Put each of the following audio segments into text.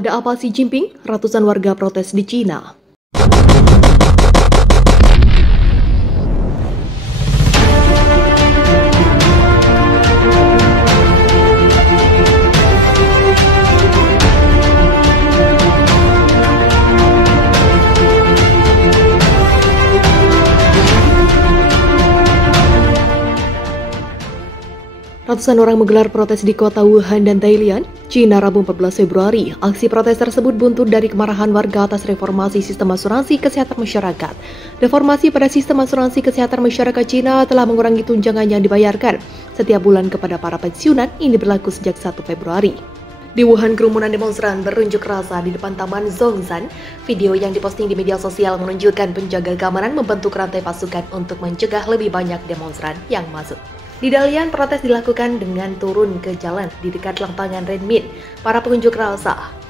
Ada apa Xi Jinping? Ratusan warga protes di Cina. Ratusan orang menggelar protes di kota Wuhan dan Dalian, Cina Rabu 14 Februari. Aksi protes tersebut buntut dari kemarahan warga atas reformasi sistem asuransi kesehatan masyarakat. Reformasi pada sistem asuransi kesehatan masyarakat Cina telah mengurangi tunjangan yang dibayarkan setiap bulan kepada para pensiunan. Ini berlaku sejak 1 Februari. Di Wuhan, kerumunan demonstran berunjuk rasa di depan Taman Zhongshan. Video yang diposting di media sosial menunjukkan penjaga keamanan membentuk rantai pasukan untuk mencegah lebih banyak demonstran yang masuk. Di Dalian, protes dilakukan dengan turun ke jalan di dekat lapangan Renmin. Para pengunjuk rasa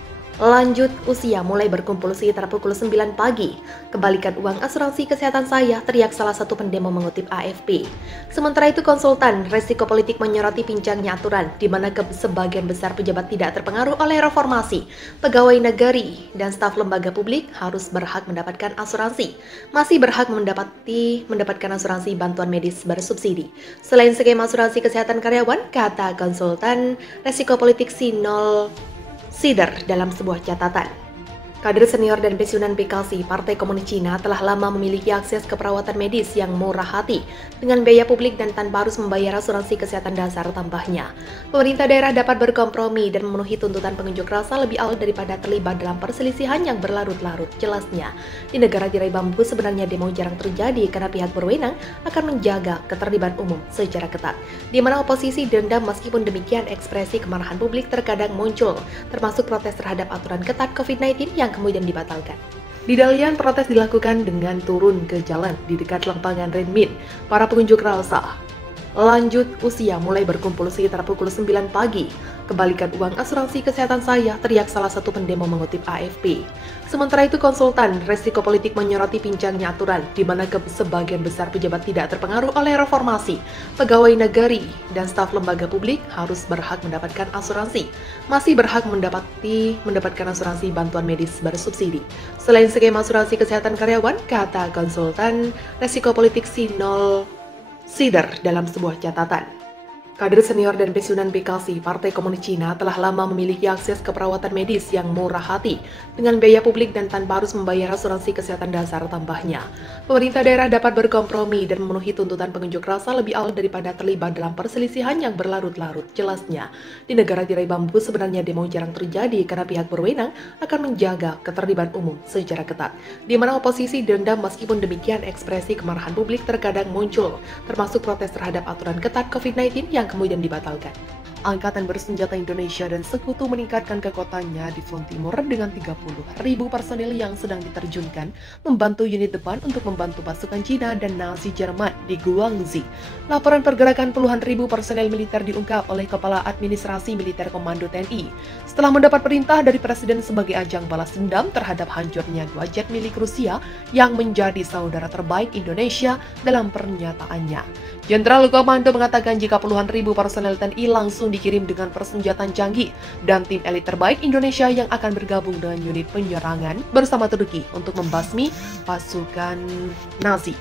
lanjut usia mulai berkumpul sekitar pukul 9 pagi. Kembalikan uang asuransi kesehatan saya, teriak salah satu pendemo mengutip AFP. Sementara itu, konsultan resiko politik menyoroti pincangnya aturan di mana sebagian besar pejabat tidak terpengaruh oleh reformasi. Pegawai negeri dan staf lembaga publik harus berhak mendapatkan asuransi. Masih berhak mendapatkan asuransi bantuan medis bersubsidi. Selain skema asuransi kesehatan karyawan, kata konsultan resiko politik Sinol Sider dalam sebuah catatan. Kader senior dan pensiunan PKC Partai Komunis Cina telah lama memiliki akses ke perawatan medis yang murah hati dengan biaya publik dan tanpa harus membayar asuransi kesehatan dasar tambahnya. Pemerintah daerah dapat berkompromi dan memenuhi tuntutan pengunjuk rasa lebih awal daripada terlibat dalam perselisihan yang berlarut-larut. Jelasnya, di negara tirai bambu sebenarnya demo jarang terjadi karena pihak berwenang akan menjaga ketertiban umum secara ketat, di mana oposisi dendam. Meskipun demikian, ekspresi kemarahan publik terkadang muncul, termasuk protes terhadap aturan ketat COVID-19 yang kemudian dibatalkan. Di Dalian, protes dilakukan dengan turun ke jalan di dekat lapangan Renmin. Para pengunjuk rasa lanjut usia mulai berkumpul sekitar pukul 9 pagi. Kembalikan uang asuransi kesehatan saya, teriak salah satu pendemo mengutip AFP. Sementara itu, konsultan resiko politik menyoroti pincangnya aturan di mana sebagian besar pejabat tidak terpengaruh oleh reformasi. Pegawai negeri dan staf lembaga publik harus berhak mendapatkan asuransi. Masih berhak mendapatkan asuransi bantuan medis bersubsidi. Selain skema asuransi kesehatan karyawan, kata konsultan resiko politik Sinol Sider dalam sebuah catatan. Kader senior dan pensiunan PKC Partai Komunis Cina telah lama memiliki akses ke perawatan medis yang murah hati dengan biaya publik dan tanpa harus membayar asuransi kesehatan dasar tambahnya. Pemerintah daerah dapat berkompromi dan memenuhi tuntutan pengunjuk rasa lebih awal daripada terlibat dalam perselisihan yang berlarut-larut. Jelasnya, di negara tirai bambu sebenarnya demo jarang terjadi karena pihak berwenang akan menjaga ketertiban umum secara ketat, di mana oposisi dendam. Meskipun demikian, ekspresi kemarahan publik terkadang muncul, termasuk protes terhadap aturan ketat COVID-19 yang kemudian dibatalkan. Angkatan Bersenjata Indonesia dan Sekutu meningkatkan kekuatannya di front timur dengan 30.000 personil yang sedang diterjunkan membantu unit depan untuk membantu pasukan Cina dan Nazi Jerman di Guangxi. Laporan pergerakan puluhan ribu personel militer diungkap oleh Kepala Administrasi Militer Komando TNI setelah mendapat perintah dari Presiden sebagai ajang balas dendam terhadap hancurnya 2 jet milik Rusia yang menjadi saudara terbaik Indonesia. Dalam pernyataannya, Jenderal Komando mengatakan jika puluhan ribu personel TNI langsung dikirim dengan persenjataan canggih dan tim elit terbaik Indonesia yang akan bergabung dengan unit penyerangan bersama Turki untuk membasmi pasukan Nazi.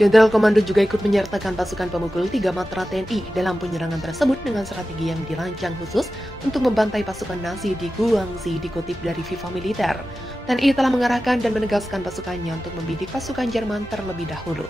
Jenderal Komando juga ikut menyertakan pasukan pemukul 3 matra TNI dalam penyerangan tersebut dengan strategi yang dirancang khusus untuk membantai pasukan Nazi di Guangxi. Dikutip dari Viva Militer, TNI telah mengarahkan dan menegaskan pasukannya untuk membidik pasukan Jerman terlebih dahulu.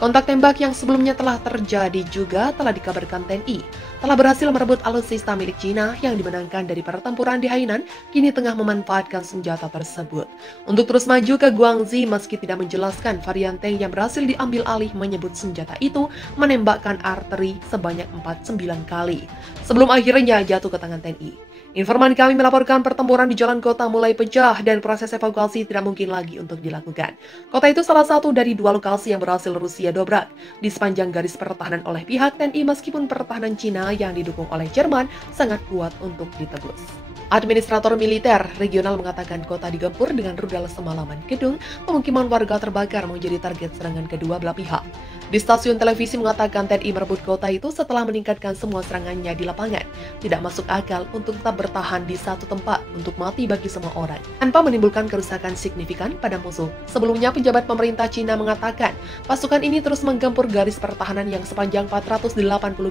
Kontak tembak yang sebelumnya telah terjadi juga telah dikabarkan TNI telah berhasil merebut alutsista milik Cina yang dimenangkan dari pertempuran di Hainan, kini tengah memanfaatkan senjata tersebut untuk terus maju ke Guangxi. Meski tidak menjelaskan varian tank yang berhasil diambil alih, menyebut senjata itu menembakkan arteri sebanyak 49 kali sebelum akhirnya jatuh ke tangan TNI. Informan kami melaporkan pertempuran di jalan kota mulai pecah dan proses evakuasi tidak mungkin lagi untuk dilakukan. Kota itu salah satu dari 2 lokasi yang berhasil Rusia dobrak di sepanjang garis pertahanan oleh pihak TNI, meskipun pertahanan Cina yang didukung oleh Jerman sangat kuat untuk ditebus. Administrator militer regional mengatakan kota digempur dengan rudal semalaman. Gedung pemukiman warga terbakar menjadi target serangan kedua belah pihak. Di stasiun televisi mengatakan TNI merebut kota itu setelah meningkatkan semua serangannya di lapangan. Tidak masuk akal untuk tetap bertahan di satu tempat untuk mati bagi semua orang, tanpa menimbulkan kerusakan signifikan pada musuh. Sebelumnya, pejabat pemerintah Cina mengatakan, pasukan ini terus menggempur garis pertahanan yang sepanjang 480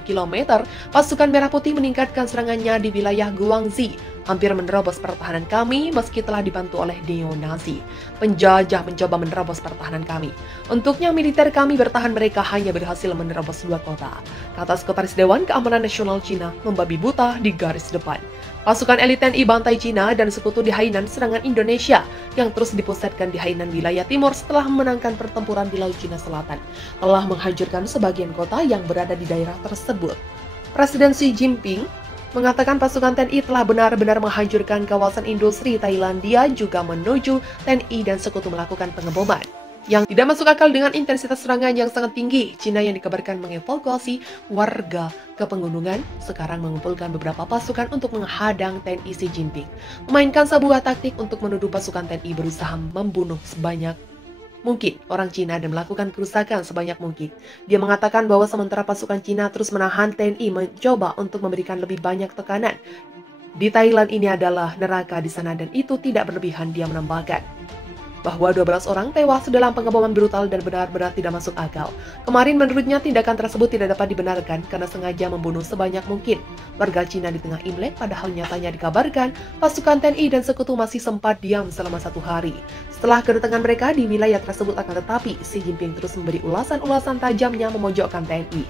km. Pasukan Merah Putih meningkatkan serangannya di wilayah Guangxi, hampir menerobos pertahanan kami meski telah dibantu oleh neo-Nazi. Penjajah mencoba menerobos pertahanan kami. Untuknya militer kami bertahan, mereka hanya berhasil menerobos 2 kota, kata Sekretaris Dewan Keamanan Nasional Cina membabi buta di garis depan. Pasukan elit TNI bantai Cina dan sekutu di Hainan serangan Indonesia yang terus dipusatkan di Hainan wilayah timur setelah memenangkan pertempuran di Laut Cina Selatan telah menghancurkan sebagian kota yang berada di daerah tersebut. Presiden Xi Jinping mengatakan pasukan TNI telah benar-benar menghancurkan kawasan industri Thailandia, juga menuju TNI dan sekutu melakukan pengeboman yang tidak masuk akal dengan intensitas serangan yang sangat tinggi. Cina yang dikabarkan mengevakuasi warga ke pegunungan sekarang mengumpulkan beberapa pasukan untuk menghadang TNI Xi Jinping, memainkan sebuah taktik untuk menuduh pasukan TNI berusaha membunuh sebanyak mungkin orang Cina dan melakukan kerusakan sebanyak mungkin. Dia mengatakan bahwa sementara pasukan Cina terus menahan, TNI mencoba untuk memberikan lebih banyak tekanan. Di Thailand ini adalah neraka di sana dan itu tidak berlebihan. Dia menambahkan bahwa 12 orang tewas dalam pengeboman brutal dan benar-benar tidak masuk akal. Kemarin menurutnya tindakan tersebut tidak dapat dibenarkan karena sengaja membunuh sebanyak mungkin warga Cina di tengah Imlek, padahal nyatanya dikabarkan pasukan TNI dan sekutu masih sempat diam selama 1 hari setelah kedatangan mereka di wilayah tersebut. Akan tetapi, Xi Jinping terus memberi ulasan-ulasan tajamnya memojokkan TNI.